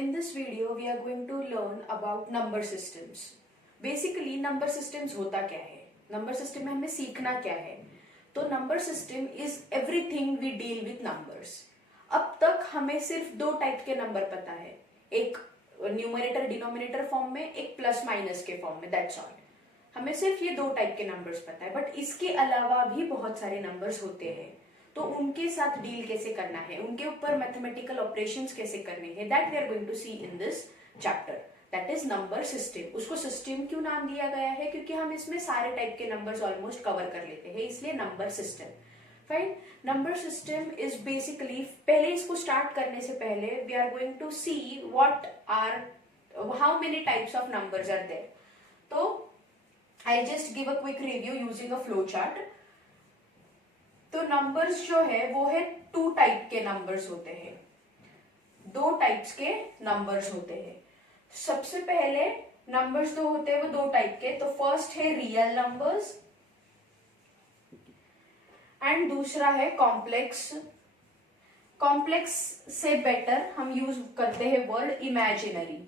In this video, we are going to learn about number systems. Basically, number systems होता क्या है? Number system में हमें सीखना क्या है? तो number system is everything we deal with numbers. अब तक हमें सिर्फ दो टाइप के नंबर पता है, एक न्यूमरेटर डिनोमिनेटर फॉर्म में, एक प्लस माइनस के फॉर्म में. That's all. हमें सिर्फ ये दो टाइप के नंबर्स पता है, बट इसके अलावा भी बहुत सारे नंबर्स होते हैं. तो उनके साथ डील कैसे करना है, उनके ऊपर मैथमेटिकल ऑपरेशंस कैसे करने हैं, that we are going to see in this chapter. That is number system. उसको सिस्टम क्यों नाम दिया गया है? क्योंकि हम इसमें सारे टाइप के नंबर्स ऑलमोस्ट कवर कर लेते हैं, इसलिए number system. Fine. Number system is basically, पहले इसको स्टार्ट करने से पहले we are going to see what are, how many types of numbers are there. तो I just give a quick review using a flow chart. तो numbers जो है वो है टू टाइप के नंबर्स होते हैं, दो टाइप्स के नंबर्स होते हैं. सबसे पहले नंबर्स जो होते हैं वो दो टाइप के. तो फर्स्ट है रियल नंबर्स एंड दूसरा है कॉम्प्लेक्स. कॉम्प्लेक्स से बेटर हम यूज करते हैं वर्ड इमेजिनरी.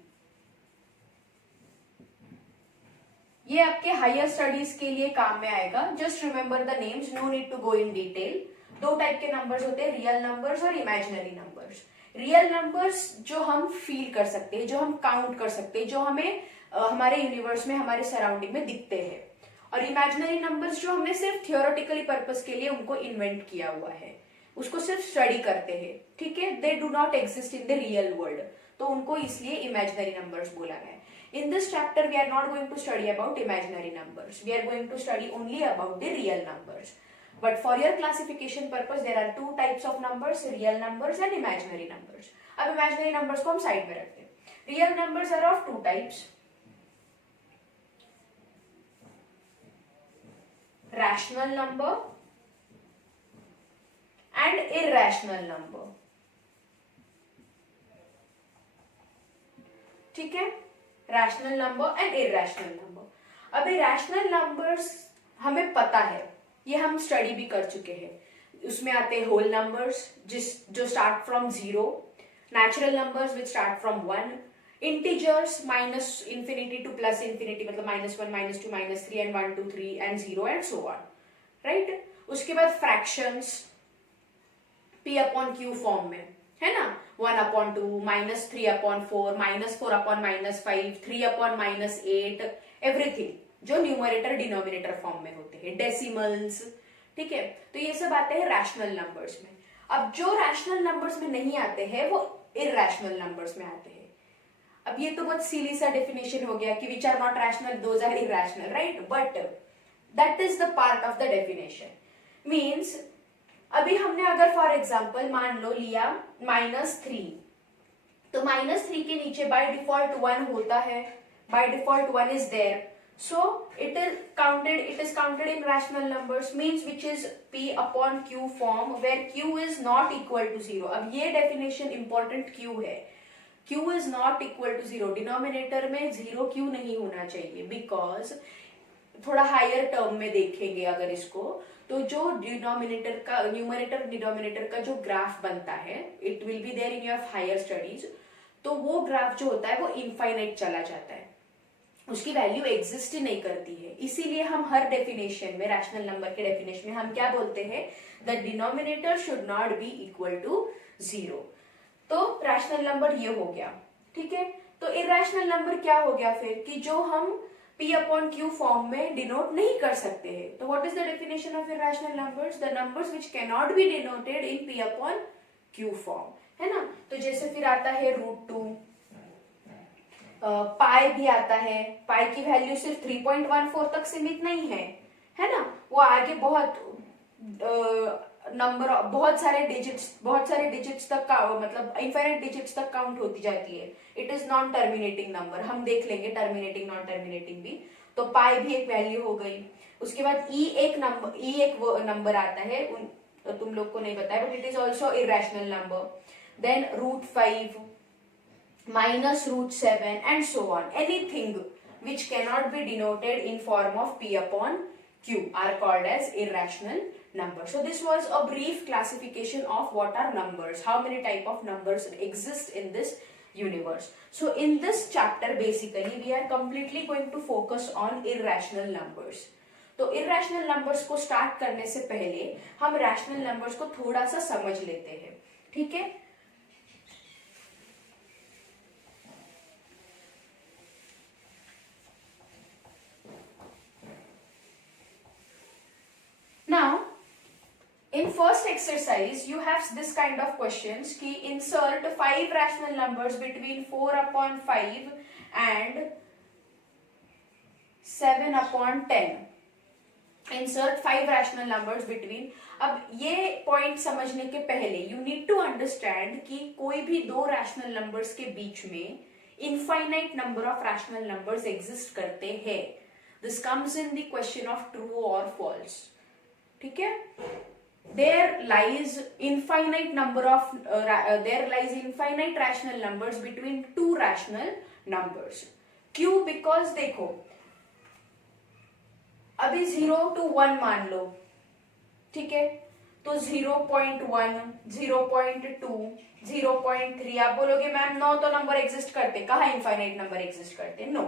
ये आपके हायर स्टडीज के लिए काम में आएगा. Just remember the names, no need to go in detail. दो टाइप के नंबर्स होते हैं, रियल नंबर्स और इमेजिनरी नंबर्स. रियल नंबर्स जो हम फील कर सकते हैं, जो हम काउंट कर सकते हैं, जो हमें हमारे यूनिवर्स में, हमारे सराउंडिंग में दिखते हैं. और इमेजिनरी नंबर्स जो हमने सिर्फ थियोरेटिकली पर्पस के लिए उनको इन्वेंट किया हुआ है, उसको सिर्फ स्टडी करते हैं. ठीक है, they do not exist in the real world, तो उनको इसलिए इमेजिनरी नंबर्स बोला गया है. In this chapter, we are not going to study about imaginary numbers. We are going to study only about the real numbers. But for your classification purpose, there are two types of numbers, real numbers and imaginary numbers. अब imaginary numbers को हम side में रखते हैं. Real numbers are of two types. Rational number and irrational number. ठीक है, rational number and irrational number. अब irrational numbers हमें पता है, ये हम स्टडी भी कर चुके हैं. उसमें आते हैं होल नंबर्स जो start from 0, natural numbers which start from 1, integers minus infinity two plus infinity, मतलब -1, -2, -3 and 1, 2, 3 and 0 and so on. Right. उसके बाद फ्रैक्शंस P/Q फॉर्म में, है ना, 1/2, -3/4, -4/-5, 3/-8, एवरीथिंग जो न्यूमरेटर डिनोमिनेटर फॉर्म में होते हैं, डेसिमल्स. ठीक है, तो ये सब आते हैं रैशनल नंबर्स में. अब जो रैशनल नंबर्स में नहीं आते हैं वो इरैशनल नंबर्स में आते हैं. अब ये तो बहुत सिली सा डेफिनेशन हो गया कि which are not rational, those are irrational, right. But that is the part of the definition. Means अभी हमने अगर फॉर एग्जाम्पल मान लो लिया -3, तो -3 के नीचे बाय डिफॉल्ट 1 होता है, by default 1 is there, so it is counted in rational numbers, means which is P/Q form where Q is not equal to 0. अब ये डेफिनेशन इंपॉर्टेंट क्यों है? Q is not equal to 0, denominator में 0 क्यों नहीं होना चाहिए? बिकॉज थोड़ा हायर टर्म में देखेंगे अगर इसको, तो जो डिनोमिनेटर का, न्यूमरेटर डिनोमिनेटर का जो ग्राफ बनता है, it will be there in your higher studies. तो वो ग्राफ जो होता है वो इनफाइनाइट चला जाता है, उसकी वैल्यू एग्जिस्ट नहीं करती है. इसीलिए हम हर डेफिनेशन में, रैशनल नंबर के डेफिनेशन में हम क्या बोलते हैं? The denominator should not be equal to 0. तो रैशनल नंबर ये हो गया. ठीक है, तो इरैशनल नंबर क्या हो गया फिर? कि जो हम P/Q फॉर्म में डिनोट नहीं कर सकते हैं. तो what is the definition of irrational numbers? The numbers which can not be denoted in P/Q form, है ना. तो जैसे फिर आता है √2, पाई भी आता है. पाई की वैल्यू सिर्फ 3.14 तक सीमित नहीं है ना, वो आगे बहुत नंबर, बहुत सारे डिजिट्स तक का, मतलब इनफाइनाइट डिजिट्स तक काउंट होती जाती है. It is non terminating number. हम देख लेंगे टर्मिनेटिंग नॉन टर्मिनेटिंग भी. तो पाई भी एक वैल्यू हो गई. उसके बाद एक नंबर आता है, तो तुम लोग को नहीं बताया, but it is also irrational number. Then √5, -√7 and so on. Anything which cannot be denoted in form of P/Q are called as irrational numbers. So this was a brief classification of what are numbers, how many type of numbers exist in this universe. So in this chapter basically we are completely going to focus on irrational numbers. तो irrational numbers को start करने से पहले हम rational numbers को थोड़ा सा समझ लेते हैं, ठीक है? Now in first exercise you have this kind of questions कि insert 5 rational numbers between 4/5 and 7/10. Insert 5 rational numbers between. अब ये पॉइंट समझने के पहले यू नीड टू अंडरस्टैंड कि कोई भी दो रैशनल नंबर्स के बीच में infinite number of rational numbers exist करते हैं. This comes in the question of true और फॉल्स. ठीक है? there lies infinite rational numbers between two rational numbers. क्यों? because देखो अभी 0 to 1 मान लो, ठीक है? तो 0.1, 0.2, 0.3 आप बोलोगे मैम 9 तो नंबर एग्जिस्ट करते, कहाँ इनफाइनाइट नंबर एग्जिस्ट करते? नो.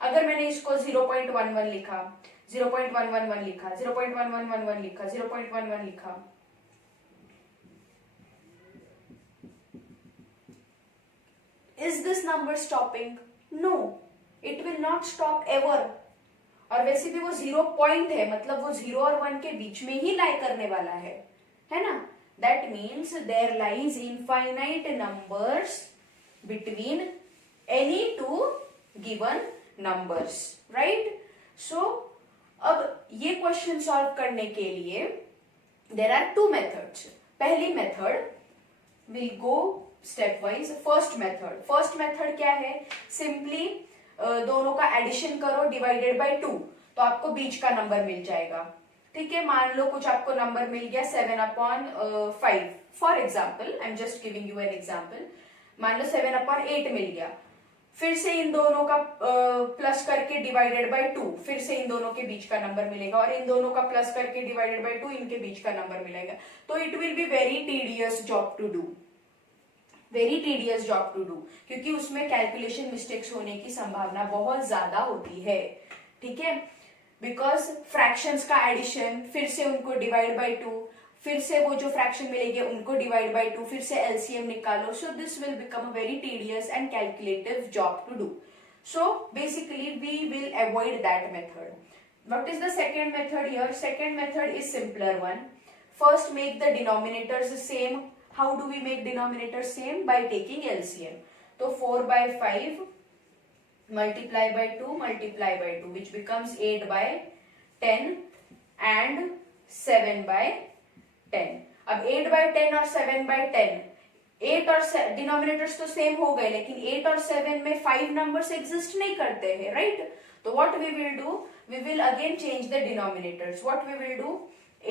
अगर मैंने इसको 0.11 लिखा, 0.111 लिखा, 0.1111 लिखा, 0.11 लिखा, is this number stopping? No, it will not stop ever. और वैसे भी वो 0 पॉइंट है, मतलब वो 0 और 1 के बीच में ही लाई करने वाला है ना? That means there lies infinite numbers between any two given numbers, right? So अब ये क्वेश्चन सॉल्व करने के लिए देर आर टू मेथड्स. पहली method will go step wise. First method क्या है? सिंपली दोनों का एडिशन करो डिवाइडेड बाय 2, तो आपको बीच का नंबर मिल जाएगा. ठीक है? मान लो कुछ आपको नंबर मिल गया 7/5. For example, I am just giving you an example. मान लो 7/8 मिल गया. फिर से इन दोनों का प्लस करके डिवाइडेड बाय 2, फिर से इन दोनों के बीच का नंबर मिलेगा, और इन दोनों का प्लस करके डिवाइडेड बाय 2 इनके बीच का नंबर मिलेगा. तो it will be very tedious job to do, क्योंकि उसमें कैलकुलेशन मिस्टेक्स होने की संभावना बहुत ज्यादा होती है. ठीक है? बिकॉज फ्रैक्शंस का एडिशन, फिर से उनको डिवाइड बाय 2, फिर से वो जो फ्रैक्शन मिलेंगे उनको डिवाइड बाय 2, फिर से एलसीएम निकालो. So this will become a very tedious and calculative job to do. So basically we will avoid that method. What is the second method here? Second method is simpler one. First make the denominators same. How do we make denominators same? By taking LCM. तो 4/5 multiply by 2 multiply by 2 which becomes 8/10 and 7/10. अब 8/10 और 7/10, 8 और denominators तो same हो गए, लेकिन 8 और 7 में 5 नंबर्स एग्जिस्ट नहीं करते हैं, राइट? तो what we will do? We will again change the denominators. What we will do?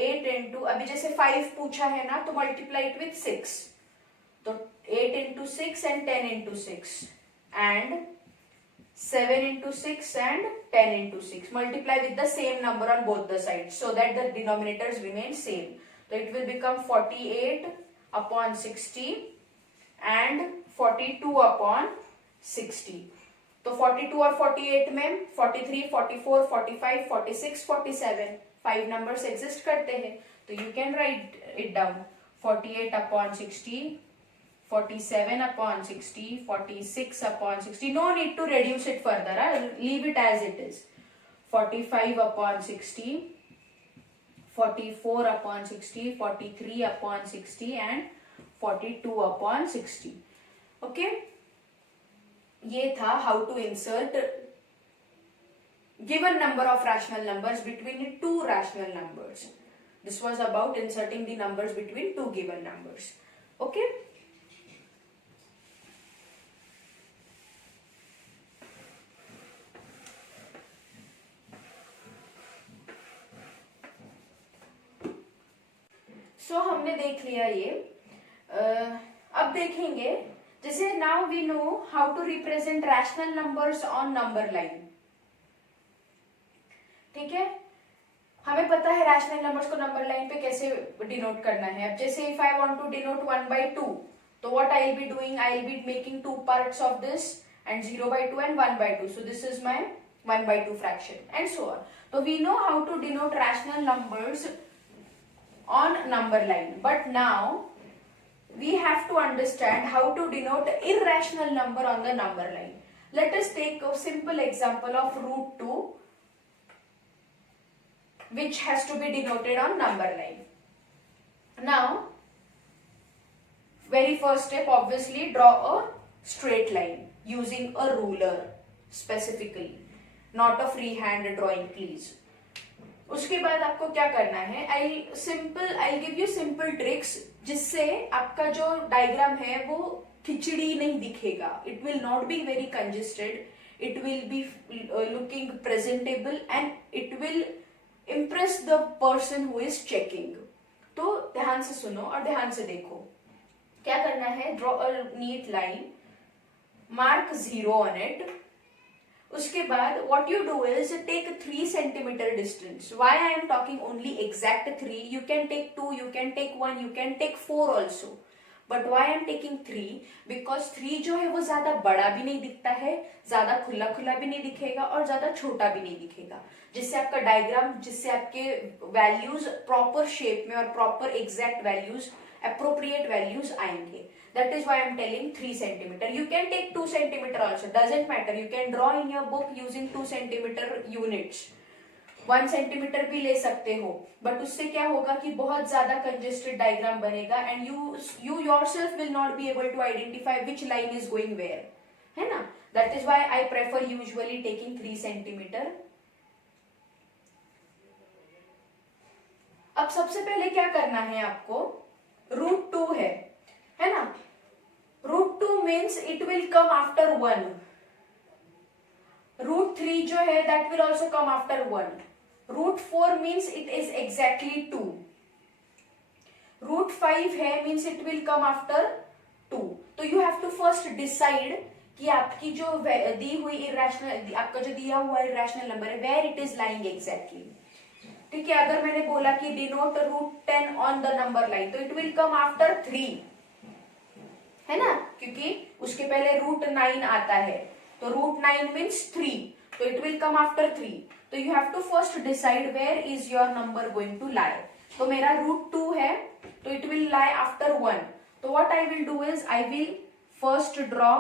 8 into, अभी जैसे 5 पूछा है ना, तो मल्टीप्लाई इट विथ 6. तो 8 into 6 and 10 into 6 and 7 into 6 and 10 into 6. Multiply with the same number on both the sides so that the denominators remain same. So it will become 48/60 and 42/60. तो 42 और 48 में 43, 44, 45, 46, 47 5 numbers exist करते हैं. तो you can write it down. 48/60, 47/60, 46/60. No need to reduce it further. Leave it as it is. 45/60, 44/60, 43/60 and 42/60. Okay? ये था how to insert given number of rational numbers between two rational numbers. This was about inserting the numbers between two given numbers. Okay? सो हमने देख लिया ये. अब देखेंगे जैसे now we know how to represent rational numbers on number line. ठीक है? हमें पता है रैशनल नंबर्स को नंबर लाइन पे कैसे डिनोट करना है. अब जैसे if I want to denote 1/2, तो what I'll be doing, I'll be making two parts of this and 0/2 and 1/2. So this is my 1/2 fraction and so on. So we know how to denote rational numbers on number line, but now we have to understand how to denote irrational number on the number line. Let us take a simple example of √2, which has to be denoted on number line. Now, very first step, obviously draw a straight line using a ruler specifically, not a freehand drawing please. उसके बाद आपको क्या करना है, I'll give you simple tricks जिससे आपका जो diagram है वो खिचड़ी नहीं दिखेगा. It will not be very congested, it will be looking presentable and it will impress the person who is checking. तो ध्यान से सुनो और ध्यान से देखो. क्या करना है, draw a neat line, mark 0 on it. उसके बाद what you do is take 3 centimeter distance. Why I am talking only exact 3? You can take 2, you can take 1, you can take 4 also. But why I am taking 3? Because 3 जो है वो ज्यादा बड़ा भी नहीं दिखता है, ज्यादा खुला खुला भी नहीं दिखेगा और ज्यादा छोटा भी नहीं दिखेगा, जिससे आपका डायग्राम, जिससे आपके वैल्यूज प्रॉपर शेप में और proper exact values, appropriate values आएंगे. That is why I am telling 3 centimeter. You can take 2 centimeter also, doesn't matter. You can draw in your book using 2 centimeter units. 1 centimeter भी ले सकते हो, but उससे क्या होगा कि बहुत ज्यादा congested diagram बनेगा and you yourself will not be able to identify which line is going where, है ना? That is why I prefer usually taking 3 centimeter. अब सबसे पहले क्या करना है आपको, √2 है ना? √2 means it will come after 1. √3 जो है that will also come after 1. √4 means it is exactly 2. √5 है means it will come after 2. तो you have to first decide कि आपकी जो दी हुई irrational, आपका जो दिया हुआ irrational number है where it is lying exactly. ठीक है, अगर मैंने बोला कि denote √10 on the number line, तो इट विल कम आफ्टर 3, है ना? क्योंकि उसके पहले √9 आता है, तो √9 मीन्स 3, तो इट विल कम आफ्टर 3. तो you have to first decide where is your number going to lie. तो मेरा √2 है, तो इट विल लाई आफ्टर 1. तो what I will do is I will first draw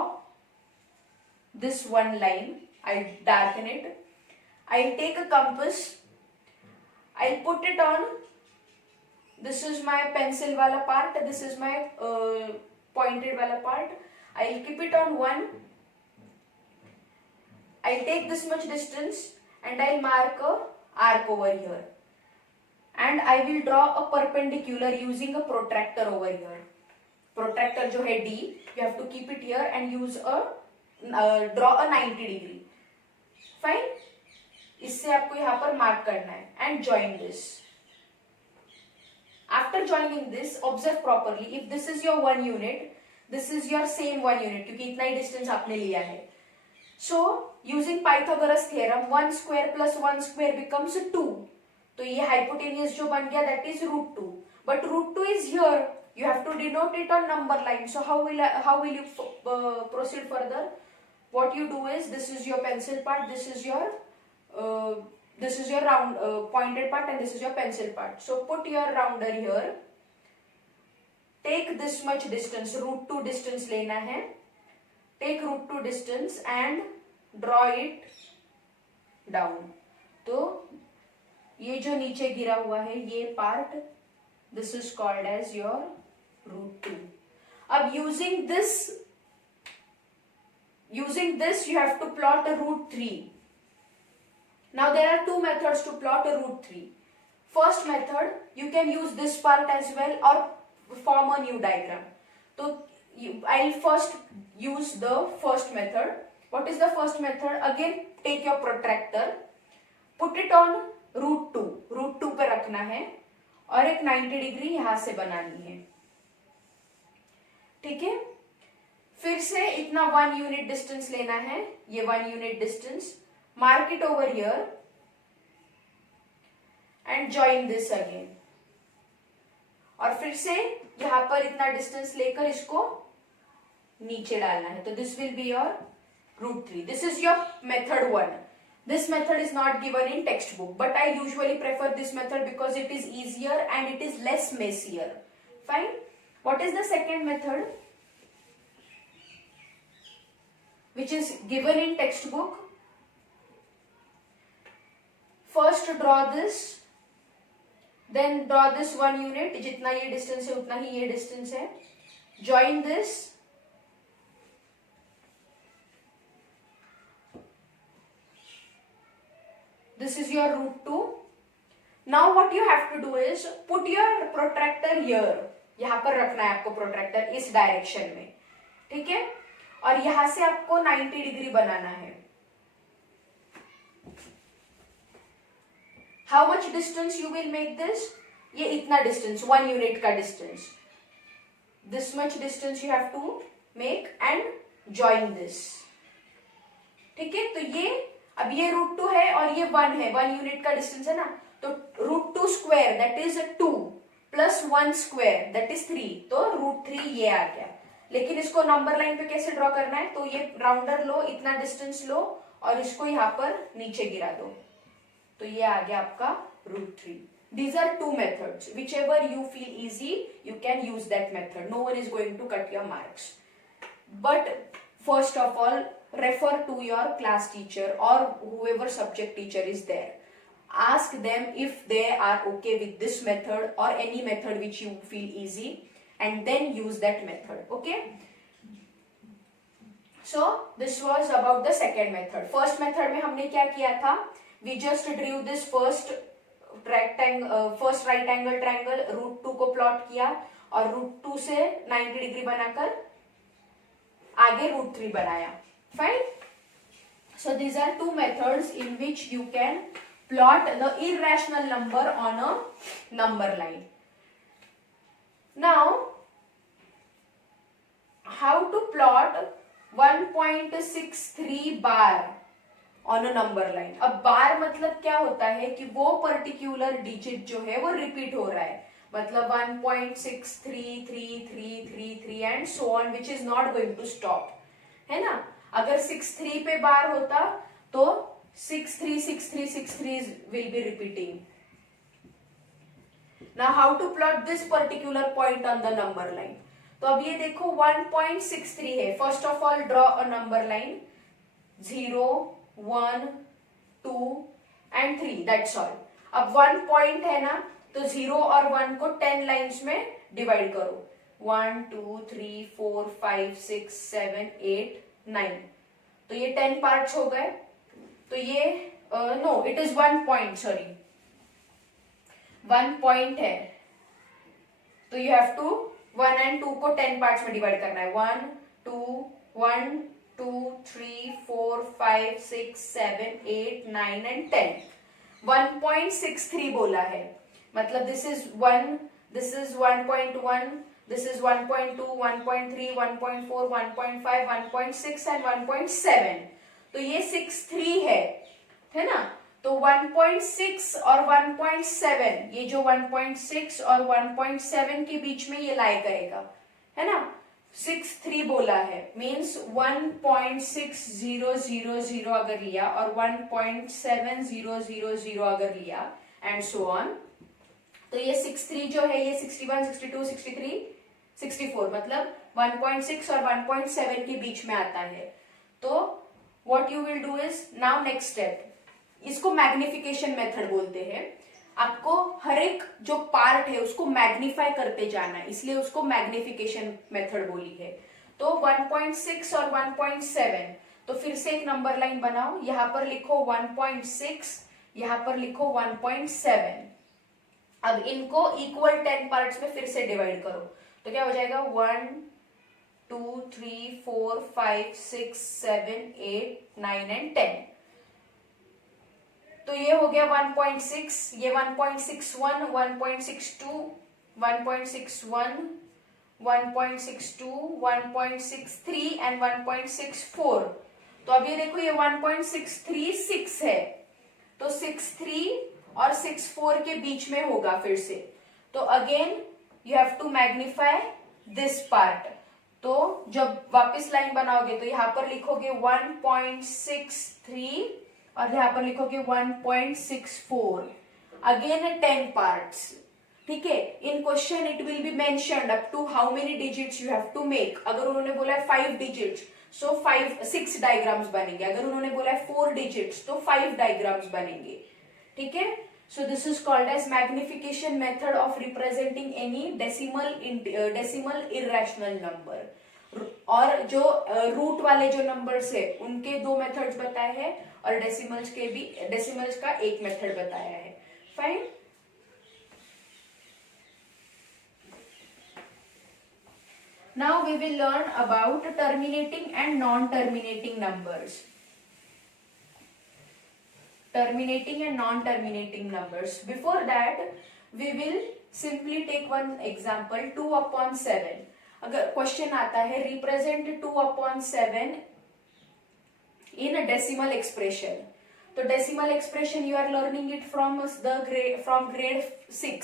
this one line, I darken it, I take a compass, I'll put it on. This is my pencil wala part, this is my pointed wala part. I'll keep it on 1. I'll take this much distance and I'll mark a arc over here. And I will draw a perpendicular using a protractor over here. Protractor जो है D, you have to keep it here and use a draw a 90 degree. Fine. इससे आपको यहाँ पर mark करना है and join this. After joining this observe properly, if this is your 1 unit, this is your same 1 unit, क्योंकि इतना ही distance आपने लिया है. So using Pythagoras theorem 1 square plus 1 square becomes 2. तो ये हाइपोटेनियस जो बन गया that is √2. But √2 is here, you have to denote it on number line. So how will you proceed further? What you do is, this is your pencil part, this is your round pointed part, and this is your pencil part. So put your rounder here, take this much distance, √2 distance लेना है, take √2 distance and draw it down. तो ये जो नीचे गिरा हुआ है ये part, this is called as your √2. अब using this you have to plot a √3. Now there are two methods to plot a √3. First method, you can use this part as well or form a new diagram. So I'll first use the first method. What is the first method? Again take your protractor, put it on √2. √2 पे रखना है और एक 90 degree यहां से बनानी है. ठीक है, फिर से इतना 1 यूनिट डिस्टेंस लेना है, ये 1 unit distance, mark it over here and join this again. और फिर से यहां पर इतना डिस्टेंस लेकर इसको नीचे डालना है, तो this will be your √3. This is your method 1. This method is not given in textbook, but I usually prefer this method because it is easier and it is less messier. Fine. What is the second method which is given in textbook? First draw this, then draw this 1 unit. जितना ये distance है उतना ही ये distance है. Join this. This is your √2. Now what you have to do is put your protractor here. यहां पर रखना है आपको प्रोट्रैक्टर इस डायरेक्शन में, ठीक है? और यहां से आपको 90 डिग्री बनाना है. How much distance you will make this? ये इतना डिस्टेंस, 1 यूनिट का distance. This much distance you have to make and join this. ठीक है? तो ये अब ये √2 है और ये 1 है, 1 यूनिट का डिस्टेंस है ना, तो √2 square that is 2 plus 1 square that is 3, तो √3 ये आ गया. लेकिन इसको नंबर लाइन पे कैसे ड्रॉ करना है? तो ये राउंडर लो, इतना डिस्टेंस लो और इसको यहाँ पर नीचे गिरा दो, तो ये आ गया आपका √3. These are 2 methods. Whichever you feel easy, you can use that method. No one is going to cut your marks. But first of all, refer to your class teacher or whoever subject teacher is there. Ask them if they are okay with this method or any method which you feel easy, and then use that method. Okay? So this was about the second method. First method में हमने क्या किया था? We just drew this first right angle triangle, √2 को plot किया और √2 से 90 degree बनाकर आगे √3 बनाया. Fine. So these are 2 methods in which you can plot the irrational number on a number line. Now, how to plot 1.63 bar on a number line? अब बार मतलब क्या होता है कि वो पर्टिकुलर डिजिट जो है वो रिपीट हो रहा है, मतलब 1.633333 and so on, which is not going to stop, है ना? अगर 63 पे बार होता तो 636363 will be repeating. Now how to plot this particular point on the number line? तो अब ये देखो 1.63 है. First of all draw a number line, 0 1 2 and 3, that's all. अब 1 पॉइंट है ना, तो 0 और 1 को 10 लाइन्स में डिवाइड करो. 1 2 3 4 5 6 7 8 9, तो ये 10 पार्ट्स हो गए. तो ये no, it is 1 point, sorry 1 point है, तो यू हैव टू 1 एंड 2 को 10 पार्ट्स में डिवाइड करना है. 1 2 3 4 5 6 7 8 9 एंड 10. 1.63 बोला है, मतलब this is 1, this is 1.1, this is 1.2 1.3 1.4 1.5 1.6 and 1.7. तो ये 63 है ना? तो 1.6 और 1.7, ये जो 1.6 और 1.7 के बीच में ये लाई करेगा, है ना? 63 बोला है, मीन्स 1.6000 अगर लिया और 1.7000 अगर लिया एंड सो ऑन, तो ये 63 जो है ये 61 62 63 64, मतलब 1.6 और 1.7 के बीच में आता है. तो what you will do is, now next step, इसको मैग्निफिकेशन मेथड बोलते हैं. आपको हर एक जो पार्ट है उसको मैग्नीफाई करते जाना है, इसलिए उसको मैग्निफिकेशन मेथड बोली है. तो 1.6 और 1.7, तो फिर से एक नंबर लाइन बनाओ, यहां पर लिखो 1.6, यहां पर लिखो 1.7. अब इनको इक्वल 10 पार्ट्स में फिर से डिवाइड करो, तो क्या हो जाएगा 1 2 3 4 5 6 7 8 9 एंड 10. तो ये हो गया 1.6, ये 1.61 1.62 1.61 1.62 1.63 एंड 1.64. तो अब ये देखो ये 1.636 है, तो 63 और 64 के बीच में होगा फिर से. तो again you have to magnify this part. तो जब वापस लाइन बनाओगे तो यहाँ पर लिखोगे 1.63 और यहाँ पर लिखोगे 1.64, अगेन 10 पार्ट्स। ठीक है, in question it will be mentioned up to how many digits you have to make. अगर उन्होंने बोला है 5 डिजिट्स सो 6 डायग्राम्स बनेंगे, अगर उन्होंने बोला है 4 डिजिट्स तो 5 डायग्राम्स बनेंगे। ठीक है, so this is called as magnification method of representing any decimal irrational number. और जो रूट वाले जो नंबर्स है उनके 2 मेथड्स बताए हैं और डेसिमल्स का एक मेथड बताया है। Fine. Now we will learn about terminating and non-terminating numbers. Terminating and non-terminating numbers. Before that, we will simply take one example, 2/7. अगर क्वेश्चन आता है represent 2/7 in a decimal expression. तो decimal expression you are learning it from grade 6.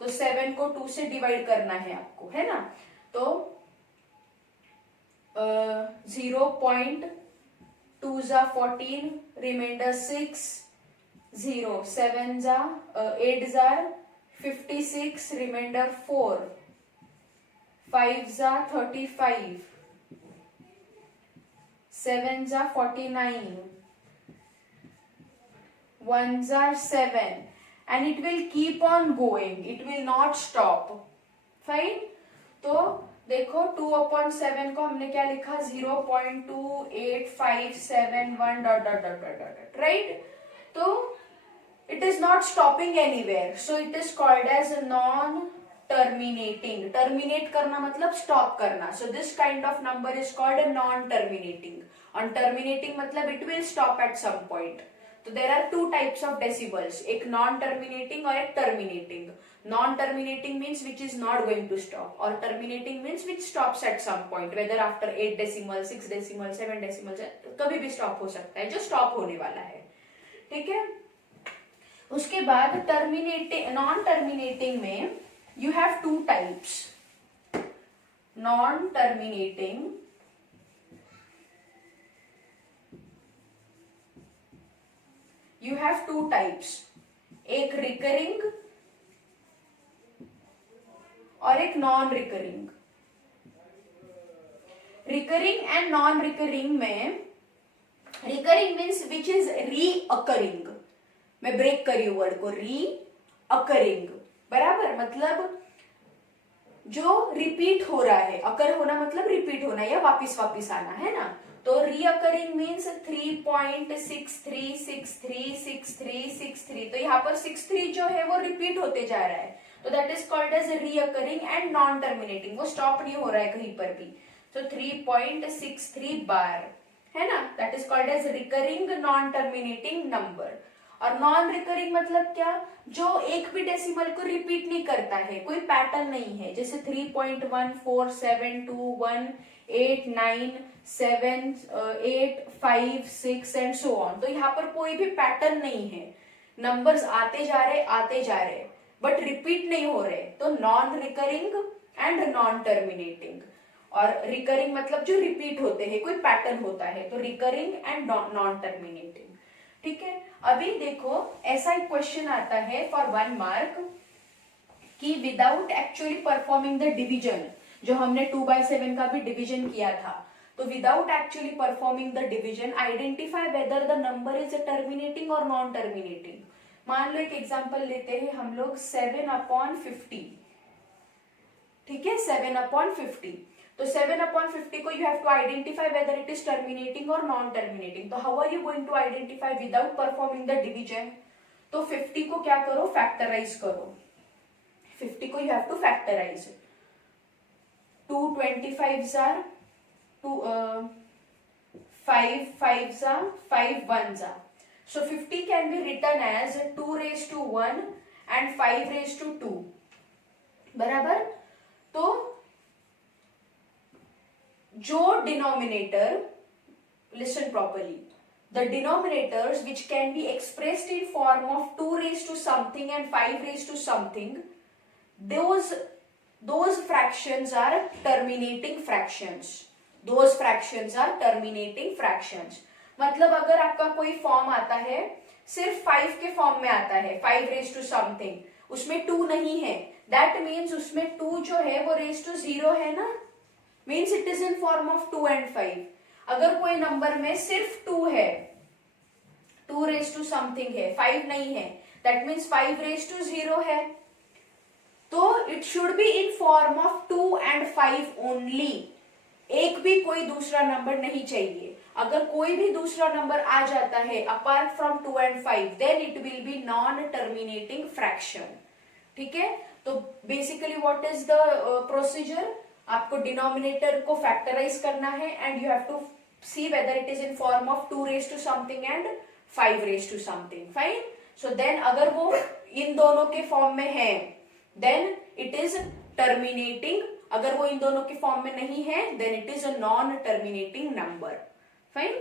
तो 7 को 2 से divide करना है आपको, है ना। तो 0.2 जा 14, रिमाइंडर 6, 0 7 जा 8 जा 56, रिमाइंडर 4, 5 जा 35, 7 जा 49, 1 जा 7, and it will keep on going, it will not stop. Fine. तो देखो 2/7 को हमने क्या लिखा, 0.28571 dot dot dot dot dot, right. तो it is not stopping anywhere, so it is called as non terminating. Terminate करना मतलब स्टॉप करना, so this kind of number is called non terminating. और टर्मिनेटिंग मतलब it will stop at some point. तो there are 2 types of decimals, एक non terminating और एक terminating. Non terminating means which is not going to stop, और terminating means which stops at some point, whether after 8 decimal, 6 decimal, 7 decimal, कभी भी stop हो सकता है, जो स्टॉप होने वाला है। ठीक है, उसके बाद नॉन टर्मिनेटिंग में you have 2 types. Non terminating you have 2 types, एक रिकरिंग और एक non recurring. Recurring and non recurring में recurring means which is reoccurring, मैं ब्रेक करी हूं वर्ड को, रीअकरिंग, बराबर, मतलब जो रिपीट हो रहा है, अकर होना मतलब रिपीट होना या वापिस वापिस आना, है ना। तो रीअकरिंग मीन्स 3.63636363, तो यहाँ पर 63 जो है वो रिपीट होते जा रहा है, तो that is called as reoccurring and non terminating, वो स्टॉप नहीं हो रहा है कहीं पर भी। तो 3.63 बार, है ना, that is called as recurring non terminating number. और नॉन रिकरिंग मतलब क्या, जो एक भी डेसिमल को रिपीट नहीं करता है, कोई पैटर्न नहीं है, जैसे 3.14721 8 9 7 8 5 6 एंड सो ऑन। तो यहाँ पर कोई भी पैटर्न नहीं है, नंबर्स आते जा रहे बट रिपीट नहीं हो रहे, तो non recurring and non terminating. और रिकरिंग मतलब जो रिपीट होते हैं, कोई पैटर्न होता है, तो रिकरिंग एंड नॉन टर्मिनेटिंग। ठीक है, अभी देखो ऐसा एक क्वेश्चन आता है फॉर 1 मार्क कि without actually performing the division, जो हमने 2/7 का भी डिवीजन किया था, तो without actually performing the division identify whether the number is terminating और नॉन टर्मिनेटिंग। मान लो एक एग्जांपल लेते हैं हम लोग 7/50, ठीक है, 7/50। तो 7/50 को you have to identify whether it is terminating or non-terminating. तो how are you going to identify without performing the division? तो 50 को क्या करो, फैक्टराइज करो। 50 को you have to factorize. 2 25s are 5 5s are 5 1s are. So 50 can be written as 2⁻1 and 5⁻2. बराबर। तो जो denominator, listen properly, the denominators which can be expressed in form of 2 raised to something and 5 raised to something, those fractions are terminating fractions. Those fractions are terminating fractions. मतलब अगर आपका कोई form आता है सिर्फ 5 के फॉर्म में आता है, 5 रेज टू समथिंग, उसमें 2 नहीं है, दैट मीन्स उसमें 2 जो है वो रेज टू 0 है ना, means it is in form of 2 and 5. अगर कोई नंबर में सिर्फ 2 है, 2 रेज टू समथिंग है, 5 नहीं है, दैट मीन्स 5 रेज टू 0 है, तो it should be in form of 2 and 5 only. एक भी कोई दूसरा नंबर नहीं चाहिए. अगर कोई भी दूसरा नंबर आ जाता है apart from 2 and 5, then it will be non terminating fraction. ठीक है, तो basically what is the procedure, आपको डिनोमिनेटर को फैक्टराइज करना है and you have to see whether it is in form of 2 raise to something एंड 5 raise to something. Fine. So then अगर वो इन दोनों के फॉर्म में है देन इट इज टर्मिनेटिंग. अगर वो इन दोनों के फॉर्म में नहीं है then it is a non terminating number. Fine.